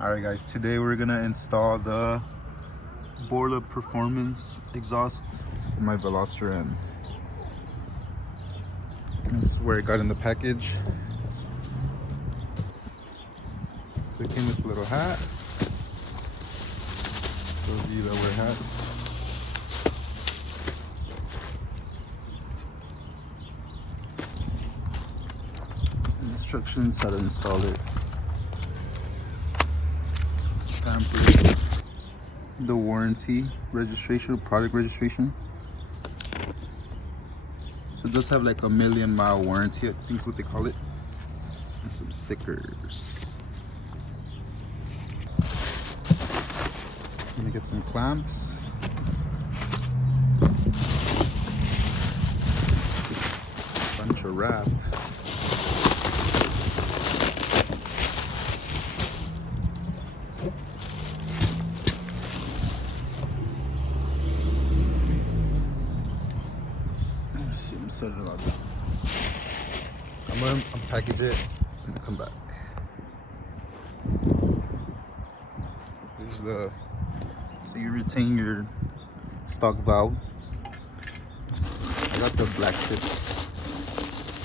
Alright guys, today we're gonna install the Borla Performance exhaust for my Veloster N. This is where it got in the package. So it came with a little hat. Those of you that wear hats. Instructions how to install it. Pampered. The warranty registration, product registration. So it does have like a 1,000,000-mile warranty, I think is what they call it. And some stickers. I'm gonna get some clamps. Bunch of wrap. Set it all down. I'm gonna unpackage it and come back. Here's the, so you retain your stock valve. I got the black tips.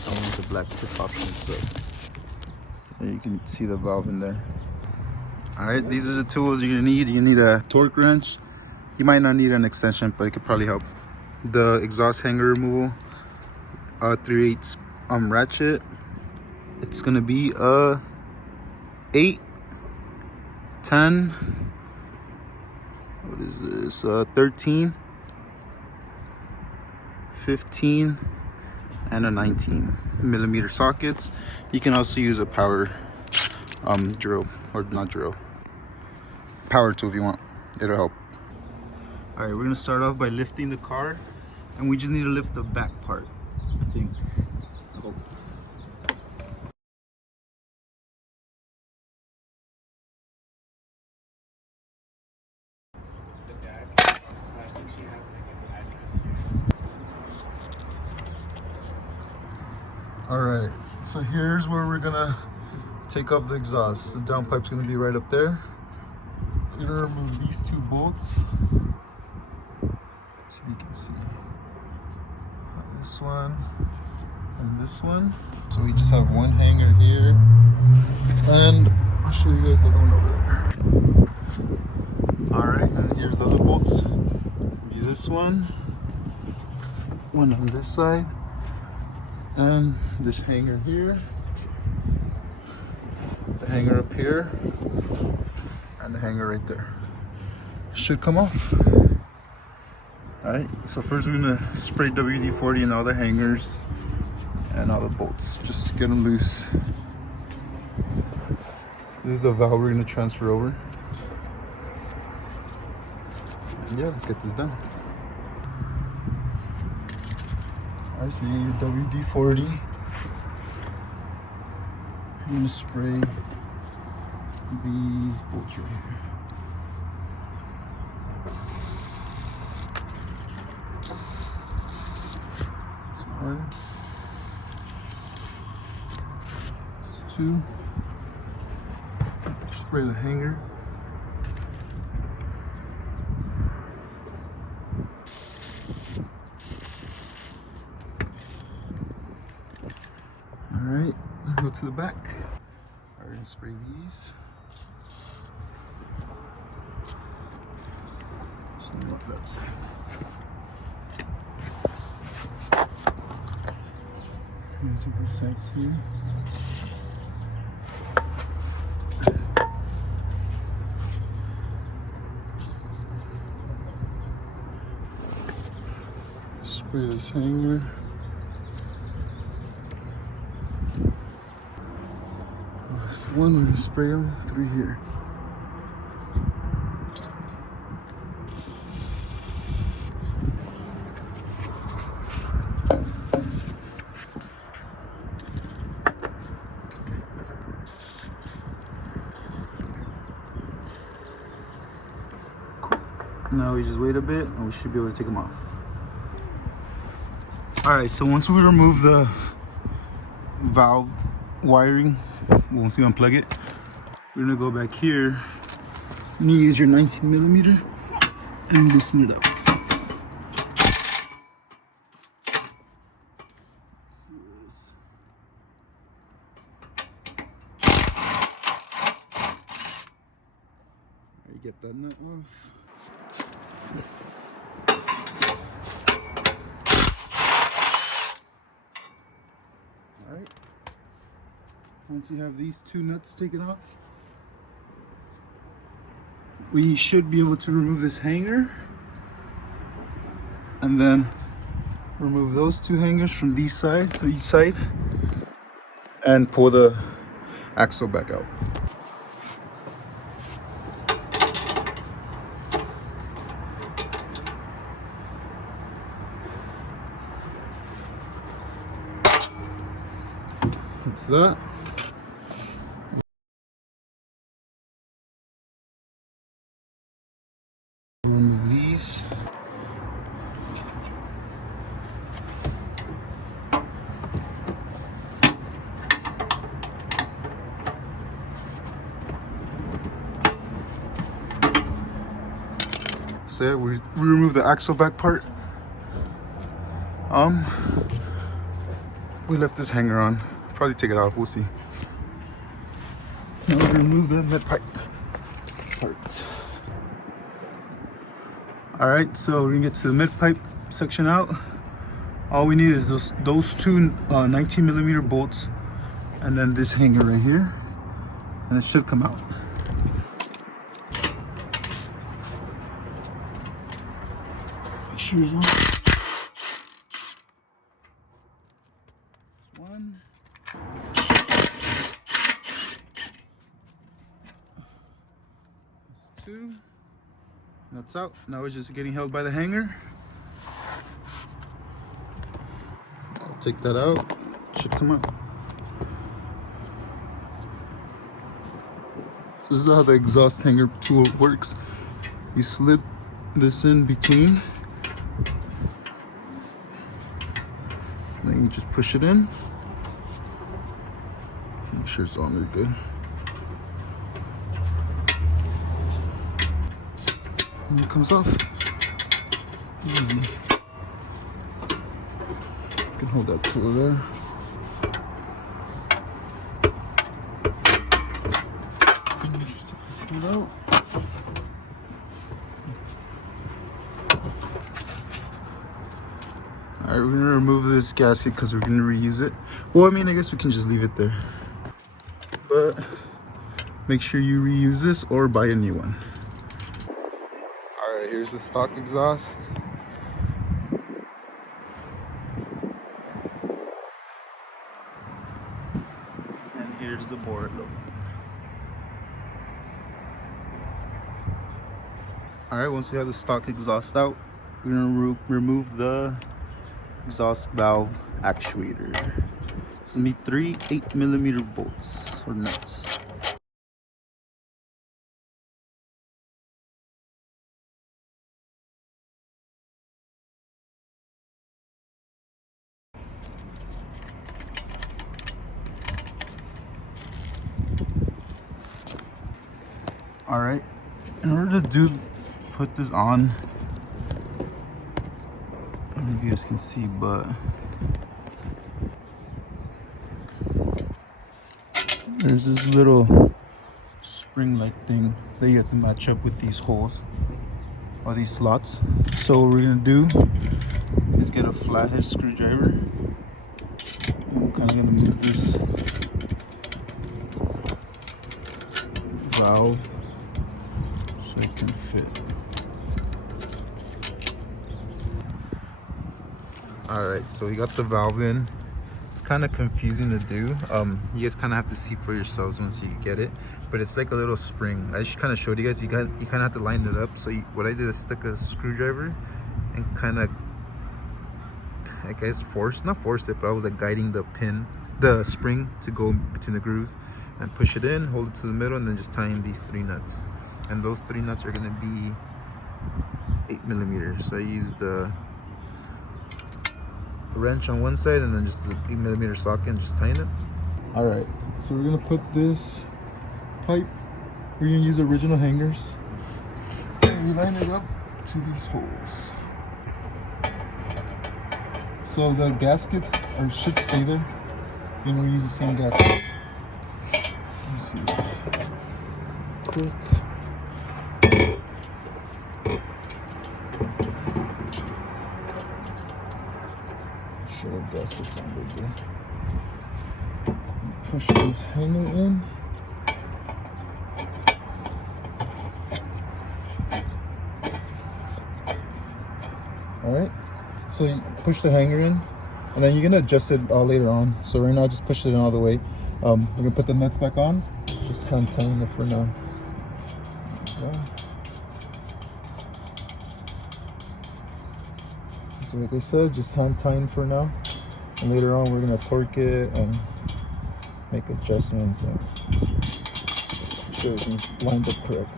So I want the black tip option, so there you can see the valve in there. Alright, these are the tools you're gonna need. You need a torque wrench. You might not need an extension, but it could probably help. The exhaust hanger removal. 3/8 ratchet. It's gonna be 8, 10, what is this, 13, 15, and a 19mm sockets. You can also use a power drill, or not drill, power tool if you want. It'll help. All right, we're gonna start off by lifting the car, and we just need to lift the back part, I think. Oh. All right, so here's where we're gonna take off the exhaust. The downpipe's gonna be right up there. We're gonna remove these two bolts, so you can see. This one and this one. So we just have one hanger here, and I'll show you guys the other one over there. All right, and here's the other bolts. It's gonna be this one on this side, and this hanger here, the hanger up here, and the hanger right there. Should come off. Alright, so first we're gonna spray WD-40 in all the hangers and all the bolts. Just get them loose. This is the valve we're gonna transfer over. And yeah, let's get this done. Alright, so you need your WD-40. I'm gonna spray these bolts right here. One, two, spray the hanger. All right, go to the back. All right, spray these. Same up that side. I'm gonna take this side too. Spray this hanger. Last one, we're gonna spray them through here. Now we just wait a bit and we should be able to take them off. All right, so once we remove the valve wiring, once we unplug it, We're gonna go back here and you use your 19mm and loosen it up. See this. You get that nut off. Alright. Once you have these two nuts taken off, we should be able to remove this hanger and then remove those two hangers from these side to each side and pull the axle back out. That's that. Remove these. So yeah, we remove the axle back part. We left this hanger on. Probably take it out. We'll see. Now we remove the mid pipe parts. All right, so we're gonna get to the mid pipe section out. All we need is those two 19mm bolts, and then this hanger right here, and it should come out. Make sure it's on. One. That's two. That's out. Now we're just getting held by the hanger. I'll take that out. Should come out. So this is how the exhaust hanger tool works. You slip this in between. Then you just push it in. Make sure it's on there good. And it comes off. Easy. You can hold that tool there. And just take this one out. Alright, we're gonna remove this gasket because we're gonna reuse it. Well, I mean, I guess we can just leave it there. But make sure you reuse this or buy a new one. Alright, here's the stock exhaust. And here's the Borla. Alright, once we have the stock exhaust out, we're gonna remove the exhaust valve actuator. So we need 3 8mm bolts or nuts. All right, in order to put this on, I don't know if you guys can see, but there's this little spring-like thing that you have to match up with these holes or these slots. So what we're gonna do is get a flathead screwdriver, and we're kind of gonna move this valve so it can fit. All right, so we got the valve in. It's kind of confusing to do. You guys kind of have to see for yourselves once you get it, but it's like a little spring. I just kind of showed you guys. You kind of have to line it up. So what I did is stick a screwdriver and kind of, I guess, not force it, but I was like guiding the spring to go between the grooves, and push it in, hold it to the middle, and then just tie in these 3 nuts. And those 3 nuts are gonna be 8mm. So I used the wrench on one side and then just the 8mm socket and just tighten it. All right, so we're gonna put this pipe we're gonna use original hangers. And we line it up to these holes. So the gaskets should stay there. And we use the same gaskets. Let's see this. Quick. Show the gaskets on there. Push this hanger in. Alright, so you push the hanger in, and then you're going to adjust it later on. So right now, just push it in all the way. We're going to put the nuts back on, just hand tying it for now. Okay. So like I said, just hand tying for now. And later on, we're going to torque it and make adjustments and make sure everything's lined up correctly.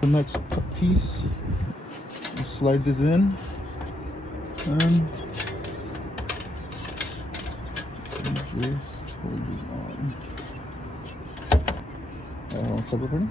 The next piece, we'll slide this in and just hold this on. Stop recording.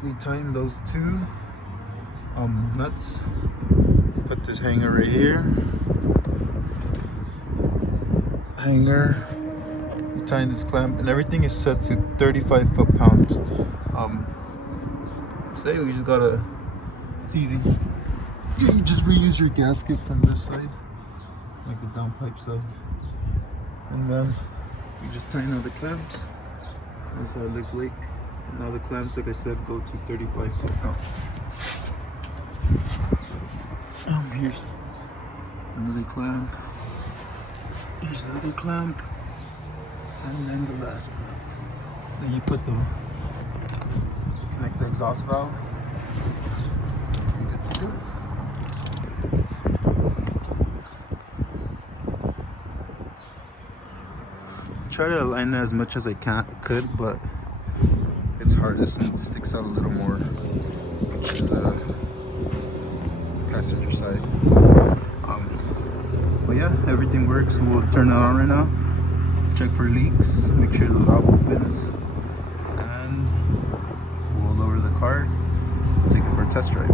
We tighten those two nuts. Put this hanger right here. Hanger. We tighten this clamp, and everything is set to 35 foot-pounds. Today we just gotta. It's easy. You just reuse your gasket from this side, like the downpipe side, and then you just tighten all the clamps. That's how it looks like. Now the clamps, like I said, go to 35 foot-pounds. Here's another clamp. Here's the other clamp. And then the last clamp. Then you put connect the exhaust valve. You're good to go. Try to align it as much as I could, but it's hard. This one sticks out a little more, which is the passenger side. But yeah, everything works. We'll turn it on right now, check for leaks, make sure the valve opens, and we'll lower the car, take it for a test drive.